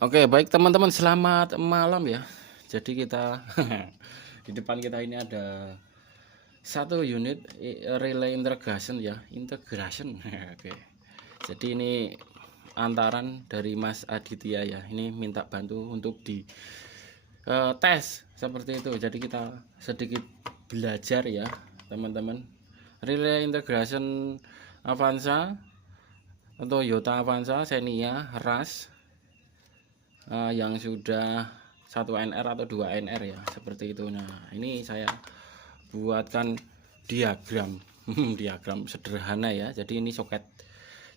Oke, baik teman-teman, selamat malam ya. Jadi kita di depan kita ini ada satu unit relay integration ya, integration. Oke. Jadi ini antaran dari Mas Aditya ya. Ini minta bantu untuk di tes seperti itu. Jadi kita sedikit belajar ya, teman-teman. Relay integration Avanza atau Toyota Avanza Xenia Rush yang sudah 1 NR atau 2 NR ya, seperti itu. Nah, ini saya buatkan diagram diagram sederhana ya. Jadi ini soket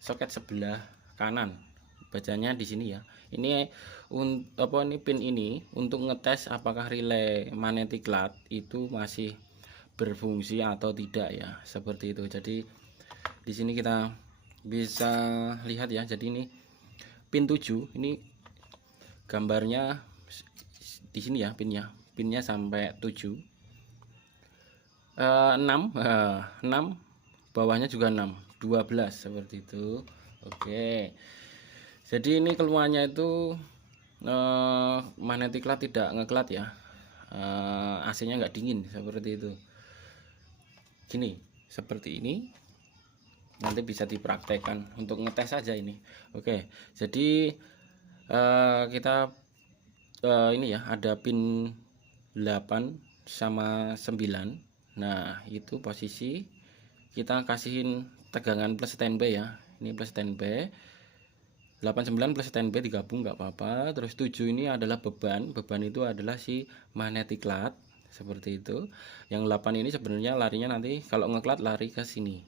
sebelah kanan, bacanya di sini ya. Ini ini pin ini untuk ngetes apakah relay magnetic lat itu masih berfungsi atau tidak ya, seperti itu. Jadi di sini kita bisa lihat ya. Jadi ini pin 7, ini gambarnya di sini ya, pinnya sampai 7, 6 bawahnya juga 6, 12 seperti itu. Oke, jadi ini keluarnya itu magnetic lat tidak ngeklat ya, AC nya nggak dingin seperti itu. Gini, seperti ini, nanti bisa dipraktekkan untuk ngetes saja ini. Oke, jadi kita ini ya, ada pin 8 sama 9. Nah, itu posisi kita kasihin tegangan plus standby ya. Ini plus standby. 89 plus standby digabung nggak apa-apa. Terus 7 ini adalah beban. Beban itu adalah si magnetic lat, seperti itu. Yang 8 ini sebenarnya larinya nanti kalau ngeklat lari ke sini.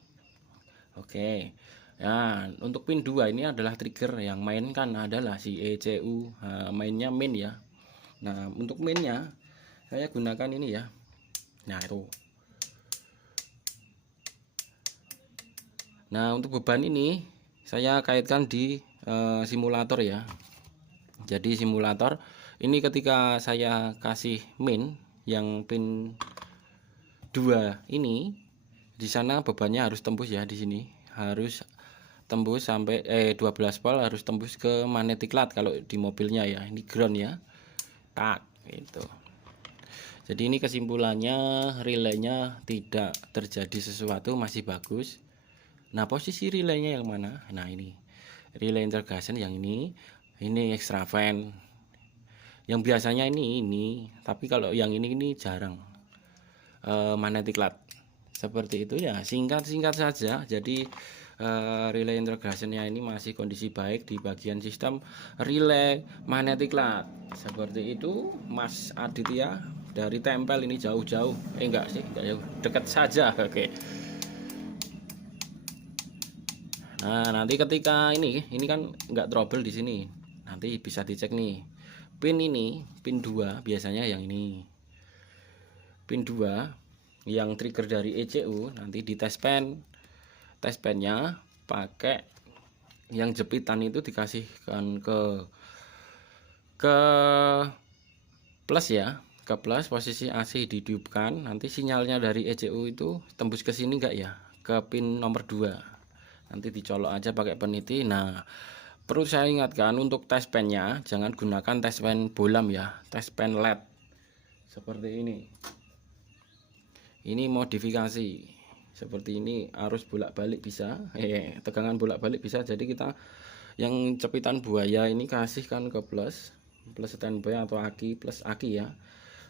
Oke. Nah, untuk pin 2 ini adalah trigger, yang mainkan adalah si ECU. Nah, mainnya min ya. Nah, untuk mainnya saya gunakan ini ya. Nah, itu. Nah, untuk beban ini saya kaitkan di simulator ya. Jadi simulator ini ketika saya kasih min yang pin 2 ini, di sana bebannya harus tembus ya, di sini harus tembus sampai 12 volt, harus tembus ke magnetic lat kalau di mobilnya ya. Ini ground ya. Tak itu. Jadi ini kesimpulannya, relaynya tidak terjadi sesuatu, masih bagus. Nah, posisi relaynya yang mana? Nah, ini relay integration yang ini extra fan. Yang biasanya ini, tapi kalau yang ini jarang magnetic lat. Seperti itu ya, singkat saja. Jadi relay integrationnya ini masih kondisi baik di bagian sistem relay magnetic lat. Seperti itu, Mas Aditya dari tempel ini jauh-jauh. Enggak sih, enggak jauh, dekat saja. Oke. Nah, nanti ketika ini kan enggak trouble di sini. Nanti bisa dicek nih. Pin ini, pin 2 biasanya yang ini. Pin 2 yang trigger dari ECU, nanti di test pennya pakai yang jepitan itu dikasihkan ke plus ya, ke plus, posisi AC ditiupkan, nanti sinyalnya dari ECU itu tembus ke sini enggak ya, ke pin nomor 2, nanti dicolok aja pakai peniti. Nah, perlu saya ingatkan untuk test pennya jangan gunakan test pen bolam ya, test pen LED seperti ini. Ini modifikasi seperti ini, arus bolak-balik bisa, tegangan bolak-balik bisa. Jadi kita yang cepitan buaya ini kasihkan ke plus standby atau aki, plus aki ya.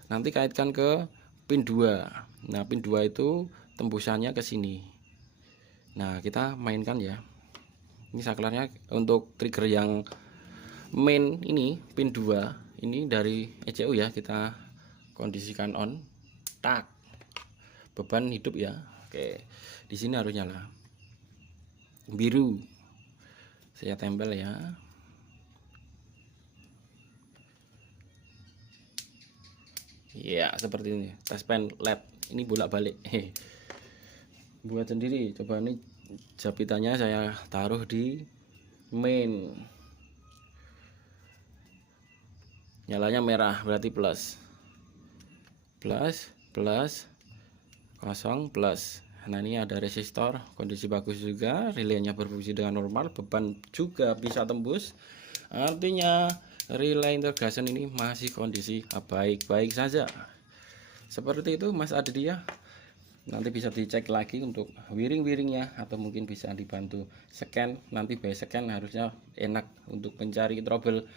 Nanti kaitkan ke pin 2. Nah, pin 2 itu tembusannya ke sini. Nah, kita mainkan ya. Ini saklarnya untuk trigger yang main ini, pin 2 ini dari ECU ya, kita kondisikan on. Tak. Beban hidup ya. Oke, di sini harus nyala biru, saya tempel ya. Ya, seperti ini. Test pen LED ini bolak-balik. Buat sendiri. Coba ini japitannya saya taruh di main. Nyalanya merah berarti plus. Kosong plus. Nah, ini ada resistor, kondisi bagus juga, relaynya berfungsi dengan normal, beban juga bisa tembus. Artinya relay integration ini masih kondisi baik-baik saja. Seperti itu Mas Aditya. Nanti bisa dicek lagi untuk wiring-wiringnya, atau mungkin bisa dibantu scan. Nanti by scan harusnya enak untuk mencari trouble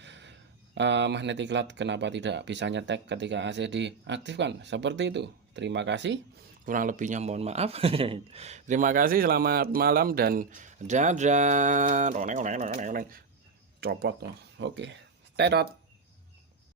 magnetic LED, kenapa tidak bisa nyetek ketika AC diaktifkan. Seperti itu. Terima kasih, kurang lebihnya mohon maaf. Terima kasih, selamat malam dan dadah. Copot. Oke, tetot.